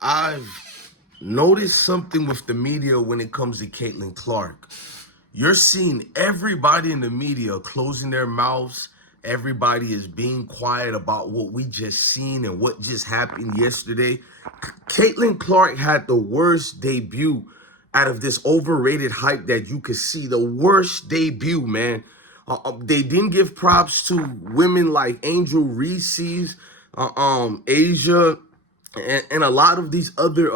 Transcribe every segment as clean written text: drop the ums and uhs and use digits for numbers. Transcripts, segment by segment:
I've noticed something with the media when it comes to Caitlin Clark. You're seeing everybody in the media closing their mouths. Everybody is being quiet about what we just seen and what just happened yesterday. Caitlin Clark had the worst debut out of this overrated hype that you could see. The worst debut, man. They didn't give props to women like Angel Reese's, Asia, and a lot of these other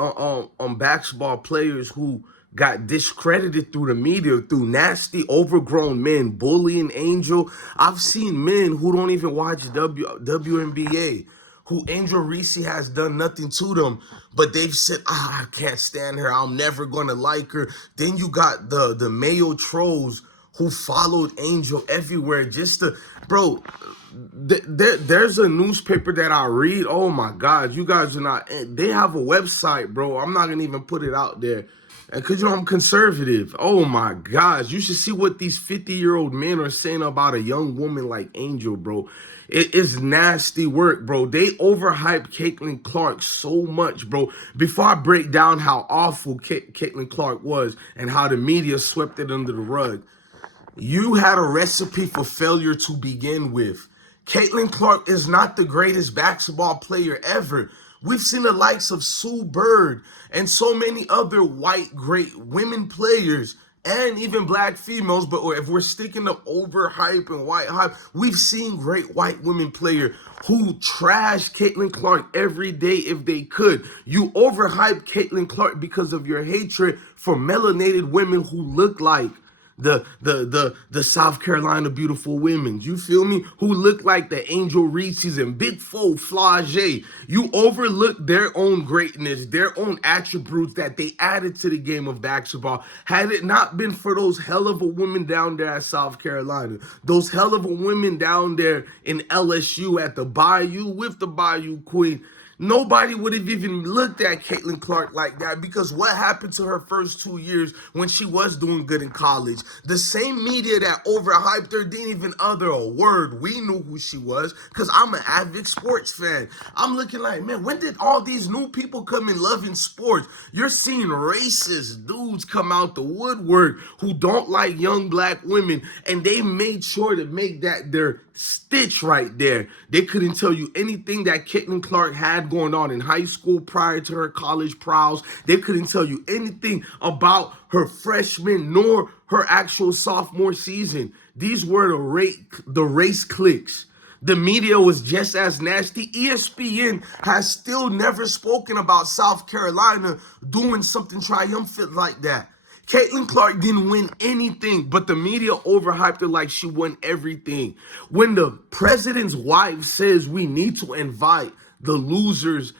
basketball players who got discredited through the media through nasty overgrown men bullying Angel. I've seen men who don't even watch WNBA, who Angel Reese has done nothing to them, but they've said, I can't stand her, I'm never gonna like her. Then you got the male trolls who followed Angel everywhere just to, bro. There's a newspaper that I read. Oh my God, you guys are not. They have a website, bro. I'm not gonna even put it out there, because I'm conservative. Oh my gosh, you should see what these 50-year-old men are saying about a young woman like Angel, bro. It is nasty work, bro. They overhyped Caitlin Clark so much, bro. Before I break down how awful Caitlin Clark was and how the media swept it under the rug, you had a recipe for failure to begin with. Caitlin Clark is not the greatest basketball player ever. We've seen the likes of Sue Bird and so many other white great women players and even black females. But if we're sticking to overhype and white hype, we've seen great white women player who trash Caitlin Clark every day if they could. You overhype Caitlin Clark because of your hatred for melanated women who look like the South Carolina beautiful women. You feel me? Who look like the Angel Reese's and Big Four Flage. You overlook their own greatness, their own attributes that they added to the game of basketball. Had it not been for those hell of a women down there at South Carolina, those hell of a women down there in LSU at the Bayou with the Bayou Queen, nobody would have even looked at Caitlin Clark like that, because what happened to her first 2 years when she was doing good in college? The same media that overhyped her didn't even utter a word. We knew who she was because I'm an avid sports fan. I'm looking like, man, when did all these new people come in loving sports? You're seeing racist dudes come out the woodwork who don't like young black women, and they made sure to make that their stitch right there. They couldn't tell you anything that Caitlin Clark had going on in high school prior to her college prowls. They couldn't tell you anything about her freshman nor her actual sophomore season. These were the race clicks. The media was just as nasty. ESPN has still never spoken about South Carolina doing something triumphant like that. Caitlin Clark didn't win anything, but the media overhyped her like she won everything. When the president's wife says we need to invite the losers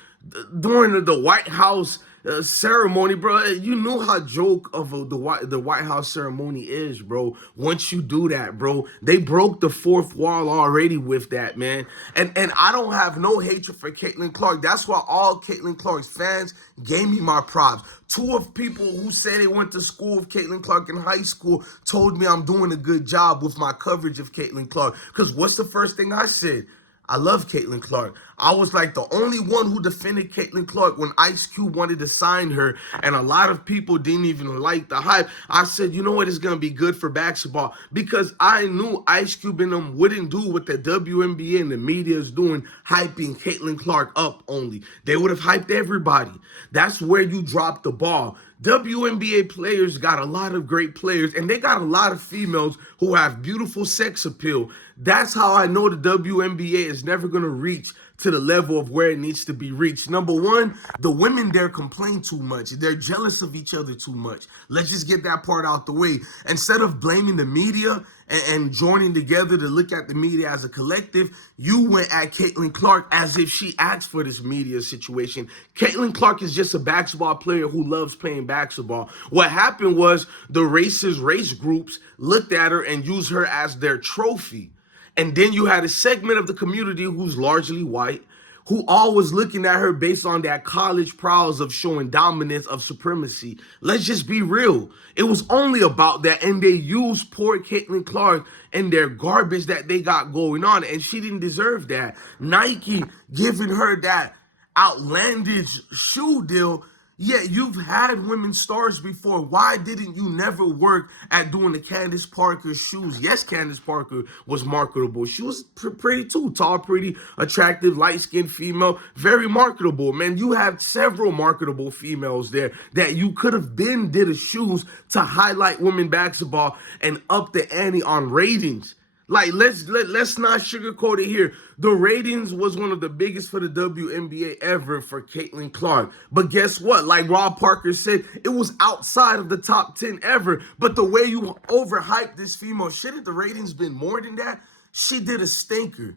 during the White House ceremony, bro, you know how joke of the White House ceremony is, bro. Once you do that, bro, they broke the fourth wall already with that, man. And I don't have no hatred for Caitlin Clark. That's why all Caitlin Clark's fans gave me my props. Two of people who say they went to school with Caitlin Clark in high school told me I'm doing a good job with my coverage of Caitlin Clark. Because what's the first thing I said? I love Caitlin Clark. I was like the only one who defended Caitlin Clark when Ice Cube wanted to sign her, and a lot of people didn't even like the hype. I said, you know what, it's going to be good for basketball, because I knew Ice Cube and them wouldn't do what the WNBA and the media is doing, hyping Caitlin Clark up only. They would have hyped everybody. That's where you drop the ball. WNBA players got a lot of great players, and they got a lot of females who have beautiful sex appeal. That's how I know the WNBA is never going to reach to the level of where it needs to be reached. Number one, the women there complain too much. They're jealous of each other too much. Let's just get that part out the way. Instead of blaming the media and joining together to look at the media as a collective, you went at Caitlin Clark as if she asked for this media situation. Caitlin Clark is just a basketball player who loves playing basketball. What happened was the racist race groups looked at her and used her as their trophy. And then you had a segment of the community who's largely white, who all was looking at her based on that college prowls of showing dominance of supremacy. Let's just be real. It was only about that, and they used poor Caitlin Clark and their garbage that they got going on, and she didn't deserve that. Nike giving her that outlandish shoe deal. Yet you've had women stars before. Why didn't you never work at doing the Candace Parker shoes? Yes, Candace Parker was marketable. She was pretty too. Tall, pretty, attractive, light-skinned female. Very marketable, man. You have several marketable females there that you could have been did a shoes to highlight women basketball and up the ante on ratings. Like, let's not sugarcoat it here. The ratings was one of the biggest for the WNBA ever for Caitlin Clark. But guess what? Like Rob Parker said, it was outside of the top 10 ever. But the way you overhyped this female, shouldn't the ratings been more than that? She did a stinker.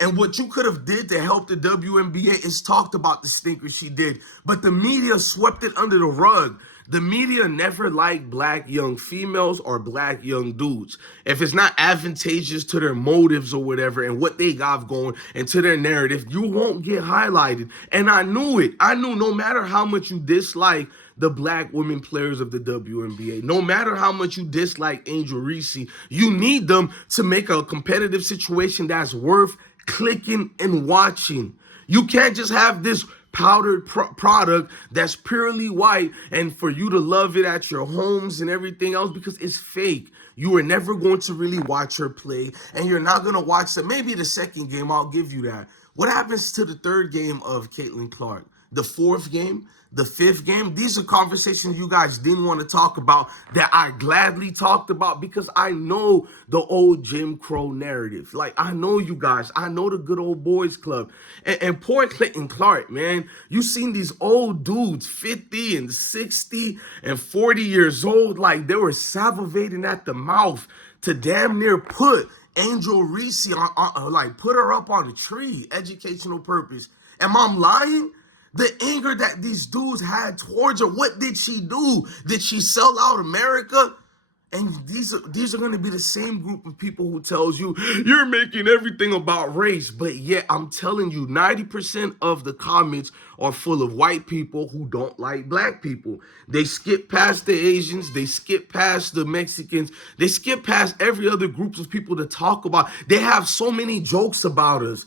And what you could have did to help the WNBA is talked about the stinker she did. But the media swept it under the rug. The media never liked black young females or black young dudes. If it's not advantageous to their motives or whatever and what they got going and to their narrative, you won't get highlighted. And I knew it. I knew no matter how much you dislike the black women players of the WNBA, no matter how much you dislike Angel Reese, you need them to make a competitive situation that's worth clicking and watching. You can't just have this powdered product that's purely white and for you to love it at your homes and everything else because it's fake. You are never going to really watch her play, and you're not going to watch maybe the second game. I'll give you that. What happens to the third game of Caitlin Clark? The fourth game? The fifth game? These are conversations you guys didn't want to talk about that I gladly talked about because I know the old Jim Crow narrative. Like, I know you guys. I know the good old boys club. And poor Caitlin Clark, man. You seen these old dudes, 50 and 60 and 40 years old, like they were salivating at the mouth to damn near put Angel Reese on, like put her up on a tree, educational purpose. Am I lying? The anger that these dudes had towards her, what did she do? Did she sell out America? And these are going to be the same group of people who tells you, you're making everything about race. But yet, I'm telling you, 90% of the comments are full of white people who don't like black people. They skip past the Asians. They skip past the Mexicans. They skip past every other group of people to talk about. They have so many jokes about us.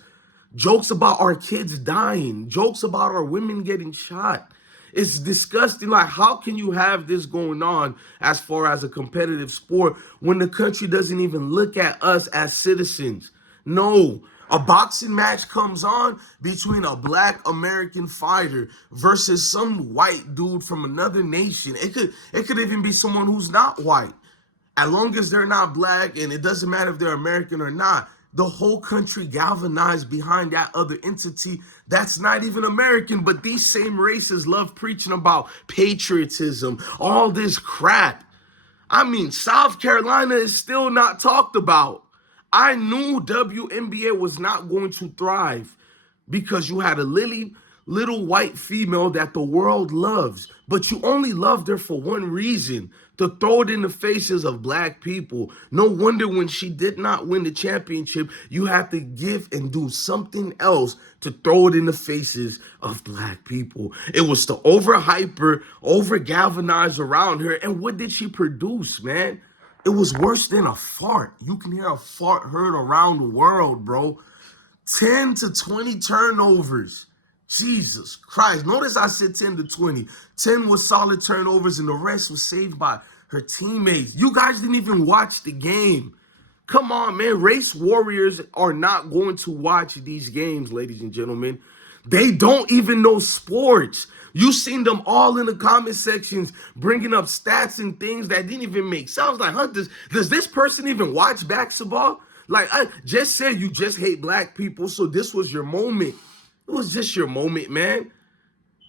Jokes about our kids dying. Jokes about our women getting shot. It's disgusting. Like, how can you have this going on as far as a competitive sport when the country doesn't even look at us as citizens? No. A boxing match comes on between a black American fighter versus some white dude from another nation. It could even be someone who's not white. As long as they're not black, and it doesn't matter if they're American or not, the whole country galvanized behind that other entity that's not even American. But these same races love preaching about patriotism, all this crap. I mean, South Carolina is still not talked about. I knew WNBA was not going to thrive because you had a little white female that the world loves, but you only loved her for one reason, to throw it in the faces of black people. No wonder when she did not win the championship, you had to give and do something else to throw it in the faces of black people. It was to overhype her, over galvanize around her. And what did she produce, man? It was worse than a fart. You can hear a fart heard around the world, bro. 10 to 20 turnovers. Jesus Christ. Notice I said 10 to 20. 10 was solid turnovers and the rest was saved by her teammates. You guys didn't even watch the game. Come on, man. Race warriors are not going to watch these games, ladies and gentlemen. They don't even know sports. You seen them all in the comment sections bringing up stats and things that didn't even make sense. I was like, huh, does this person even watch basketball? Like, I just said you just hate black people, so this was your moment. It was just your moment, man.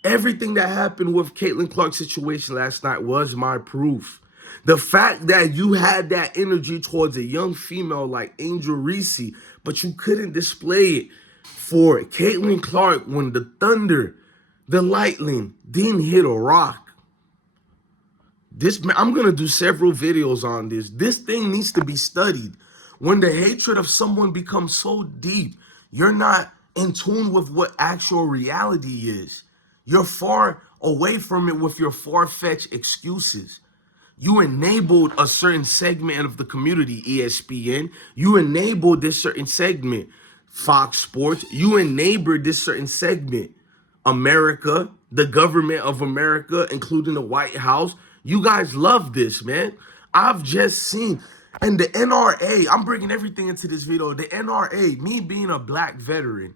Everything that happened with Caitlin Clark's situation last night was my proof. The fact that you had that energy towards a young female like Angel Reese, but you couldn't display it for Caitlin Clark when the thunder, the lightning didn't hit a rock. I'm going to do several videos on this. This thing needs to be studied. When the hatred of someone becomes so deep, you're not in tune with what actual reality is. You're far away from it with your far-fetched excuses. You enabled a certain segment of the community, ESPN. You enabled this certain segment, Fox Sports. You enabled this certain segment. America, the government of America, including the White House. You guys love this, man. I've just seen, and the NRA, I'm bringing everything into this video. The NRA, me being a black veteran,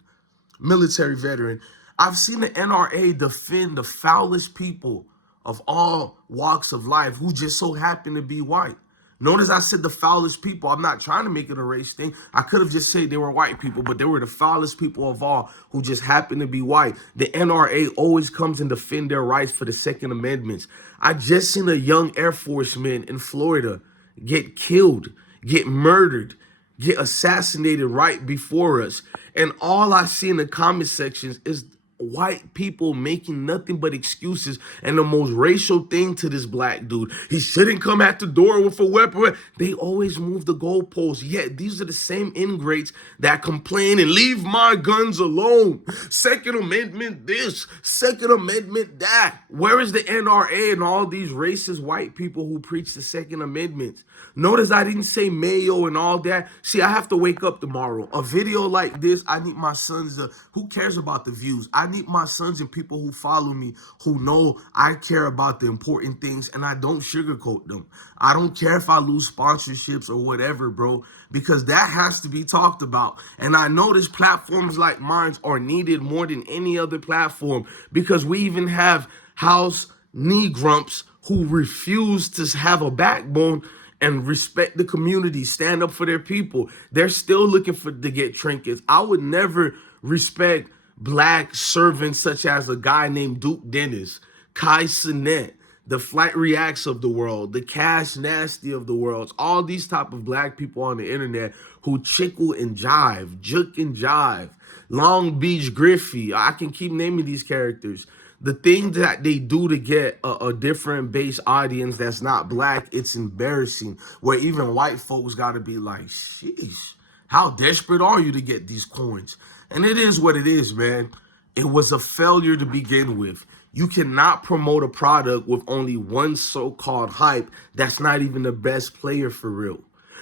military veteran, I've seen the NRA defend the foulest people of all walks of life who just so happen to be white. Notice I said the foulest people. I'm not trying to make it a race thing. I could have just said they were white people, but they were the foulest people of all who just happen to be white. The NRA always comes and defend their rights for the Second Amendment. I just seen a young Air Force man in Florida get killed, get murdered, get assassinated right before us. And all I see in the comment sections is white people making nothing but excuses. And the most racial thing to this black dude, he shouldn't come at the door with a weapon. They always move the goalposts. Yet these are the same ingrates that complain and leave my guns alone. Second Amendment this, Second Amendment that. Where is the NRA and all these racist white people who preach the Second Amendment? Notice I didn't say Mayo and all that. See, I have to wake up tomorrow. A video like this, I need my sons to, who cares about the views? I need my sons and people who follow me who know I care about the important things and I don't sugarcoat them. I don't care if I lose sponsorships or whatever, bro, because that has to be talked about. And I notice platforms like mine are needed more than any other platform because we even have house knee grumps who refuse to have a backbone and respect the community, stand up for their people. They're still looking to get trinkets. I would never respect black servants such as a guy named Duke Dennis, Kai Sinet, the Flight Reacts of the world, the Cash Nasty of the world, all these type of black people on the internet who chickle and jive, juke and jive, Long Beach Griffey. I can keep naming these characters. The thing that they do to get a different base audience that's not black, it's embarrassing. Where even white folks got to be like, sheesh, how desperate are you to get these coins? And it is what it is, man. It was a failure to begin with. You cannot promote a product with only one so-called hype that's not even the best player for real.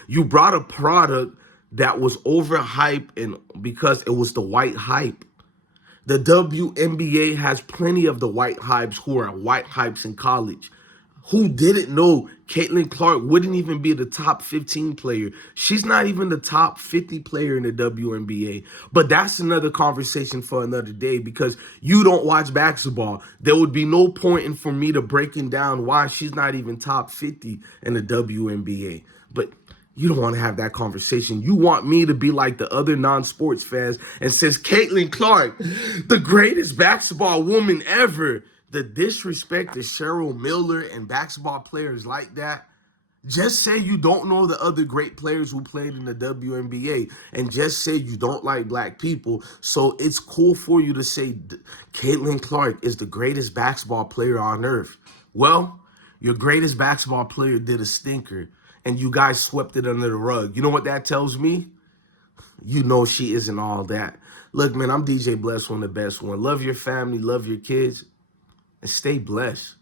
You brought a product that was overhyped and because it was the white hype. The WNBA has plenty of the white hypes who are white hypes in college. Who didn't know Caitlin Clark wouldn't even be the top 15 player? She's not even the top 50 player in the WNBA. But that's another conversation for another day because you don't watch basketball. There would be no point in for me to breaking down why she's not even top 50 in the WNBA. But you don't want to have that conversation. You want me to be like the other non-sports fans and says Caitlin Clark, the greatest basketball woman ever. The disrespect to Cheryl Miller and basketball players like that. Just say you don't know the other great players who played in the WNBA and just say you don't like black people. So it's cool for you to say Caitlin Clark is the greatest basketball player on earth. Well, your greatest basketball player did a stinker and you guys swept it under the rug. You know what that tells me? You know she isn't all that. Look, man, I'm DJ Bless, one of the best one. Love your family, love your kids, and stay blessed.